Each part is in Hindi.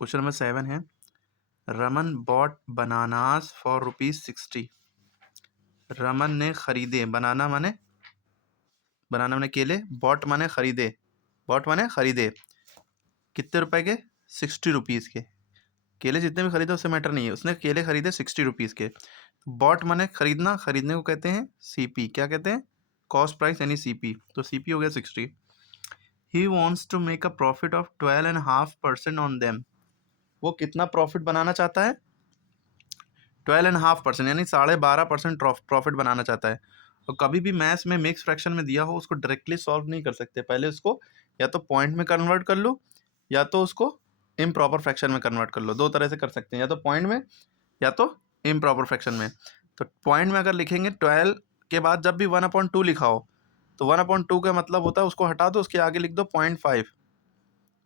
क्वेश्चन नंबर 7 है, Raman bought bananas for ₹60। Raman ने खरीदे, बनाना माने केले, बॉट माने खरीदे, कितने रुपए के? 60 रुपीज़ के। केले जितने भी खरीदे उससे मैटर नहीं है, उसने केले खरीदे 60 रुपीज़ के। बॉट माने खरीदना, खरीदने को कहते हैं सीपी। क्या कहते हैं? कॉस्ट प्राइस यानी सीपी। तो सीपी हो गया 60। He wants to make a profit of 12.5% on them. वो कितना प्रॉफिट बनाना चाहता है? 12.5% यानी 12.5% प्रॉफिट बनाना चाहता है। और कभी भी मैथ्स में मिक्स फ्रैक्शन में दिया हो उसको डायरेक्टली सॉल्व नहीं कर सकते, पहले उसको या तो पॉइंट में कन्वर्ट कर लो या तो उसको इम्प्रॉपर फ्रैक्शन में कन्वर्ट कर लो। दो तरह से कर सकते हैं, या तो पॉइंट में या तो इम्प्रॉपर फ्रैक्शन में। तो पॉइंट में अगर लिखेंगे 12 के बाद जब भी 1/2 लिखा हो तो 1/2 का मतलब होता है उसको हटा दो, उसके आगे लिख दो 0.5।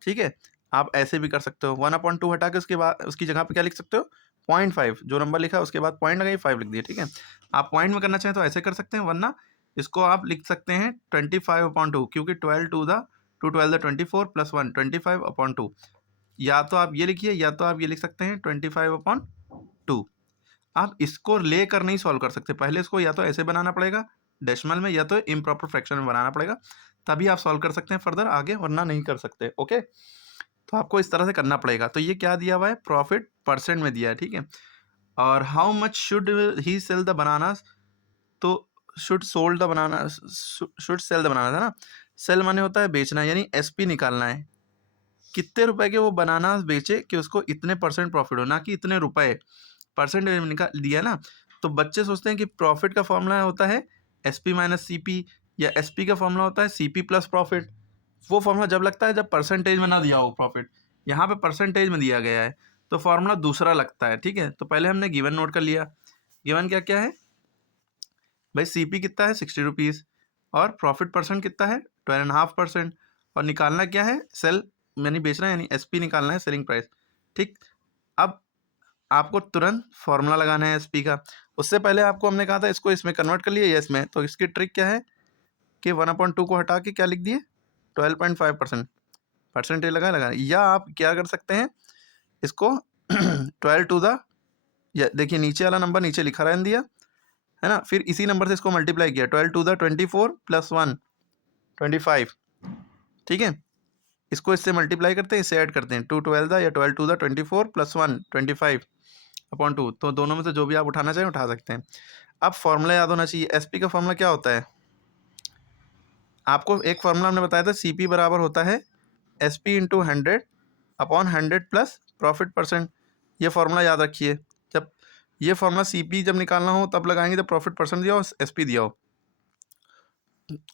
ठीक है, आप ऐसे भी कर सकते हो। 1/2 हटा के उसके बाद उसकी जगह पे क्या लिख सकते हो? 0.5। जो नंबर लिखा है उसके बाद पॉइंट लगाइए, 5 लिख दिए। ठीक है, आप पॉइंट में करना चाहें तो ऐसे कर सकते हैं, वरना इसको आप लिख सकते हैं 25/2, क्योंकि 12 24 प्लस 1 25/2। या तो आप ये लिखिए या तो आप ये लिख सकते हैं 25/2। आप इसको लेकर नहीं सॉल्व कर सकते, पहले इसको या तो ऐसे बनाना पड़ेगा डेसिमल में या तो इम्प्रॉपर फ्रैक्शन में बनाना पड़ेगा, तभी आप सॉल्व कर सकते हैं फर्दर आगे, वरना नहीं कर सकते। ओके, तो आपको इस तरह से करना पड़ेगा। तो ये क्या दिया हुआ है? प्रॉफिट परसेंट में दिया है। ठीक है, और how much should he sell the bananas, तो शुड सेल द बनाना था ना। सेल माने होता है बेचना, यानी एसपी निकालना है। कितने रुपए के वो बनानास बेचे कि उसको इतने परसेंट प्रॉफिट हो, ना कि इतने रुपए। परसेंटेज में निकाल दिया ना। तो बच्चे सोचते हैं कि प्रॉफिट का फॉर्मूला होता है एसपी माइनस सीपी, या एसपी का फॉर्मूला होता है सीपी प्लस प्रॉफिट। वो फॉर्मूला जब लगता है जब परसेंटेज में ना दिया हो प्रॉफिट। यहाँ पे परसेंटेज में दिया गया है तो फॉर्मूला दूसरा लगता है। ठीक है, तो पहले हमने गिवन नोट कर लिया। गिवन क्या क्या है भाई? सीपी कितना है? 60 रुपीज़। और प्रॉफिट परसेंट कितना है? 12.5%। और निकालना क्या है? सेल यानी बेचना, यानी एसपी निकालना है, सेलिंग प्राइस। ठीक, अब आपको तुरंत फॉर्मूला लगाना है एसपी का। उससे पहले आपको हमने कहा था इसको इसमें कन्वर्ट कर लिए, यस में। तो इसकी ट्रिक क्या है कि 1/2 को हटा के क्या लिख दिए? 12.5%। परसेंटेज लगा, या आप क्या कर सकते हैं इसको 12 टू द, या देखिए नीचे वाला नंबर नीचे लिखा रहने दिया है ना, फिर इसी नंबर से इसको मल्टीप्लाई किया 12 टू द 24 प्लस 1 25। ठीक है, इसको इससे मल्टीप्लाई करते हैं, इससे ऐड करते हैं 2 12 द या 12 टू द 24 प्लस 1 25/2। तो दोनों में से जो भी आप उठाना चाहें उठा सकते हैं। अब फॉर्मूला याद होना चाहिए। एसपी का फॉर्मूला क्या होता है? आपको एक फॉर्मूला हमने बताया था, सीपी बराबर होता है SP into 100/100 plus profit percent. ये फॉर्मूला याद रखिए। जब ये फॉर्मूला सीपी जब निकालना हो तब लगाएंगे जब प्रॉफिट परसेंट दिया हो, एसपी दिया हो,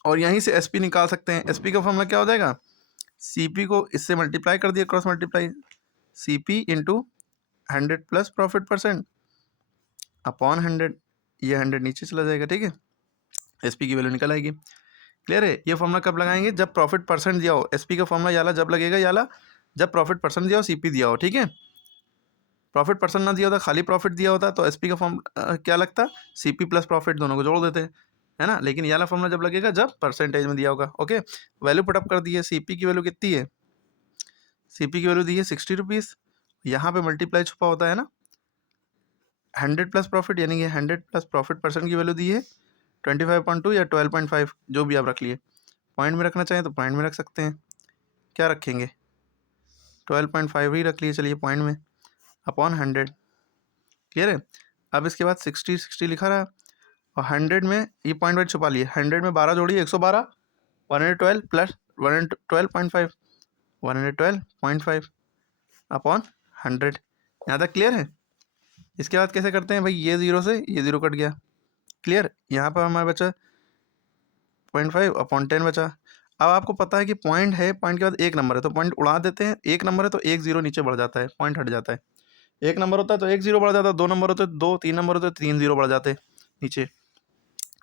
और यहीं से एसपी निकाल सकते हैं। एसपी का फॉर्मूला क्या हो जाएगा? सीपी को इससे मल्टीप्लाई कर दिया, cross multiply, CP into 100 plus profit percent upon 100। ये 100 नीचे चला जाएगा। ठीक है, एसपी की वैल्यू निकल आएगी। क्लियर है? ये फॉर्मूला कब लगाएंगे? जब प्रॉफिट परसेंट दिया हो। एसपी का फॉर्मूला याला जब लगेगा, याला जब प्रॉफिट परसेंट दिया हो, सीपी दिया हो। ठीक है, प्रॉफिट परसेंट ना दिया होता, खाली प्रॉफिट दिया होता तो एसपी का फॉर्म क्या लगता? सीपी प्लस प्रॉफिट, दोनों को जोड़ देते हैं, है ना। लेकिन ये वाला फॉर्मूला जब लगेगा जब परसेंटेज में दिया होगा। ओके, वैल्यू पुटअप कर दी है। सीपी की वैल्यू कितनी है? सीपी की वैल्यू दी है 60 रुपीज़। यहाँ पे मल्टीप्लाई छुपा होता है ना, 100 प्लस प्रॉफिट, यानी कि 100 प्लस प्रॉफिट परसेंट की वैल्यू दी है 25/2 या 12.5, जो भी आप रख लिए। पॉइंट में रखना चाहें तो पॉइंट में रख सकते हैं। क्या रखेंगे? 12.5 ही रख लिए, चलिए पॉइंट में, अपॉन 100। क्लियर है? अब इसके बाद 60 लिखा रहा, और 100 में ये पॉइंट वाइट छुपा लिए। 100 में 12 जोड़िए, 112, 112 प्लस 112.5, 112.5 अपॉन 100। यहाँ तक क्लियर है? इसके बाद कैसे करते हैं भाई? ये जीरो से ये जीरो कट गया। क्लियर? यहाँ पर हमारे बचा 0.5 अपॉन 10 बचा। अब आपको पता है कि पॉइंट है, पॉइंट के बाद एक नंबर है तो पॉइंट उड़ा देते हैं। एक नंबर है तो एक जीरो नीचे बढ़ जाता है, पॉइंट हट जाता है। एक नंबर होता है तो एक जीरो बढ़ जाता है, दो नंबर होते तो दो, तीन नंबर होते तो तीन जीरो बढ़ जाते नीचे।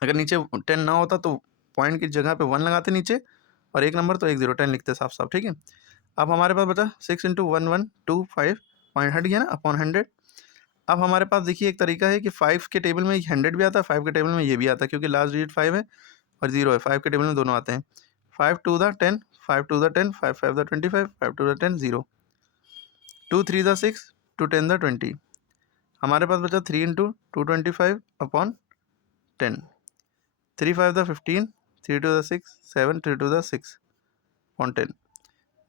अगर नीचे 10 ना होता तो पॉइंट की जगह पे 1 लगाते नीचे, और एक नंबर तो एक जीरो, 10 लिखते साफ साफ। ठीक है, अब हमारे पास बचा 6 इंटू 1125, पॉइंट हट गया ना, अपॉन 100। अब हमारे पास देखिए एक तरीका है कि 5 के टेबल में 100 भी आता है, 5 के टेबल में ये भी आता है, क्योंकि लास्ट डिजिट 5 है और 0 है। 5 के टेबल में दोनों आते हैं। 5 two the 10, 5 two the 10, 5 5 the 25, 5 two the 10 0। 2 3 the 6, 2 10 the 20। हमारे पास बचा 3 into 225 upon 10, 3 5 the 15, 3 2 the 6, 7 3 2 the 6 upon 10।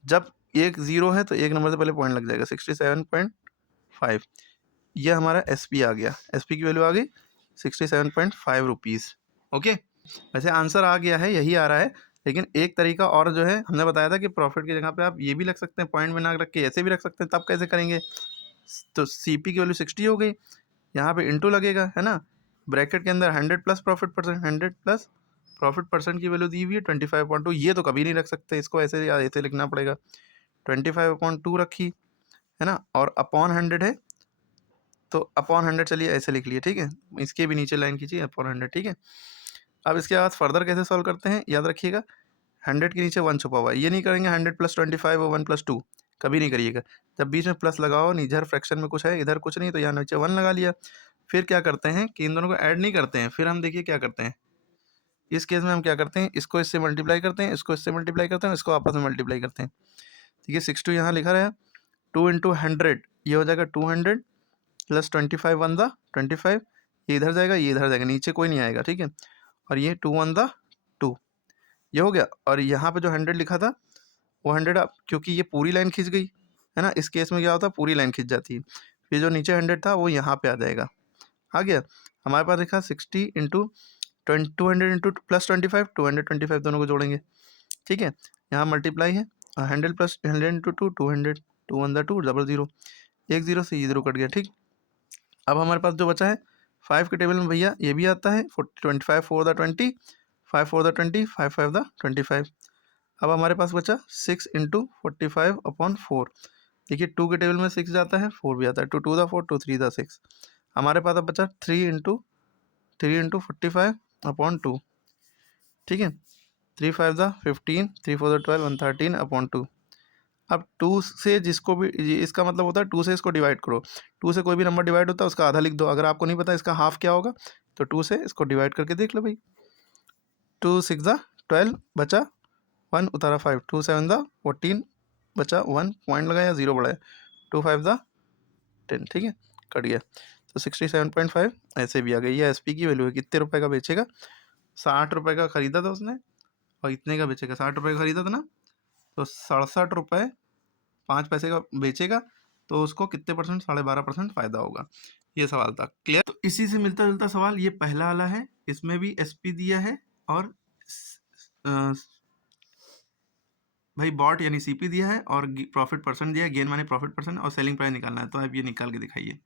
जब एक जीरो है तो एक नंबर से पहले पॉइंट लग जाएगा, 67.5। यह हमारा एस पी आ गया, एस पी की वैल्यू आ गई 67.5 रुपीज़। ओके, वैसे आंसर आ गया है, यही आ रहा है, लेकिन एक तरीका और जो है हमने बताया था कि प्रॉफिट की जगह पे आप ये भी रख सकते हैं, पॉइंट में ना रख के ऐसे भी रख सकते हैं। तब कैसे करेंगे? तो सी पी की वैल्यू 60 हो गई, यहाँ पे इंटू लगेगा, है ना, ब्रैकेट के अंदर 100 plus profit percent, 100 plus profit percent की वैल्यू दी हुई है 25.2। ये तो कभी नहीं रख सकते, इसको ऐसे या ऐसे लिखना पड़ेगा। 25/2 रखी, है ना, और अपॉन 100 है तो अपॉन 100 चलिए ऐसे लिख लिए, ठीक है, इसके भी नीचे लाइन खींचिए अपॉन 100, ठीक है। अब इसके बाद फर्दर कैसे सॉल्व करते हैं, याद रखिएगा 100 के नीचे 1 छुपा हुआ है, ये नहीं करेंगे 100 प्लस 25 और 1 प्लस 2, कभी नहीं करिएगा। जब बीच में प्लस लगाओ, इधर फ्रैक्शन में कुछ है इधर कुछ नहीं, तो यहाँ नीचे 1 लगा लिया। फिर क्या करते हैं कि इन दोनों को ऐड नहीं करते हैं, फिर हम देखिए क्या करते हैं। इस केस में हम क्या करते हैं, इसको इससे मल्टीप्लाई करते हैं, इसको इससे मल्टीप्लाई करते हैं, इसको आपस में मल्टीप्लाई करते हैं। ठीक है, 62 यहाँ लिखा रहा है, 2 इंटू 100 ये हो जाएगा 200 प्लस 25 1 द 25, ये इधर जाएगा, ये इधर जाएगा, नीचे कोई नहीं आएगा, ठीक है। और ये 2 1 द 2, ये हो गया। और यहाँ पे जो 100 लिखा था वो 100 अब क्योंकि ये पूरी लाइन खिंच गई, है ना, इस केस में क्या होता है, पूरी लाइन खिंच जाती है, फिर जो नीचे 100 था वो यहाँ पे आ जाएगा। आ गया हमारे पास, लिखा 60 इंटू 200 इंटू प्लस 25, 225 दोनों को जोड़ेंगे, ठीक है। यहाँ मल्टीप्लाई है, 100 plus 100 into 2 200, 2 1 the 2 double zero, एक जीरो से ये जीरो कट गया, ठीक। अब हमारे पास जो बचा है 5 के टेबल में भैया ये भी आता है, 25 4 द 20, 5 4 द 20, 5 5 द 25। अब हमारे पास बचा 6 इंटू 45 अपॉन 4। देखिए 2 के टेबल में 6 जाता है, 4 भी आता है, 2 2 द 4, 2 3 द 6। हमारे पास अब बचा 3 इंटू 45 अपॉन 2, ठीक है, 3 5 द 15, 3 4 द 12, 113 अपॉन 2। अब 2 से जिसको भी इसका मतलब होता है 2 से इसको डिवाइड करो, 2 से कोई भी नंबर डिवाइड होता है उसका आधा लिख दो। अगर आपको नहीं पता इसका हाफ क्या होगा तो 2 से इसको डिवाइड करके देख लो भाई। 2 6 द 12 बचा 1 उतारा 5, 2 7 द 14 बचा 1 पॉइंट लगाया, 0 बढ़ाया, 2 5 द 10, ठीक है, कट गया। तो 67.5 ऐसे भी आ गई। ये एस पी की वैल्यू है। कितने रुपए का बेचेगा, 60 रुपये का खरीदा था उसने और इतने का बेचेगा, 60 रुपये का खरीदा था ना, तो 67 रुपये 5 पैसे का बेचेगा, तो उसको कितने परसेंट, 12.5% फ़ायदा होगा। ये सवाल था, क्लियर। तो इसी से मिलता जुलता सवाल ये पहला वाला है, इसमें भी एसपी दिया है और भाई बॉट यानी सीपी दिया है और प्रॉफिट परसेंट दिया है, गेन माने प्रॉफिट परसेंट, और सेलिंग प्राइस निकालना है। तो आप ये निकाल के दिखाइए।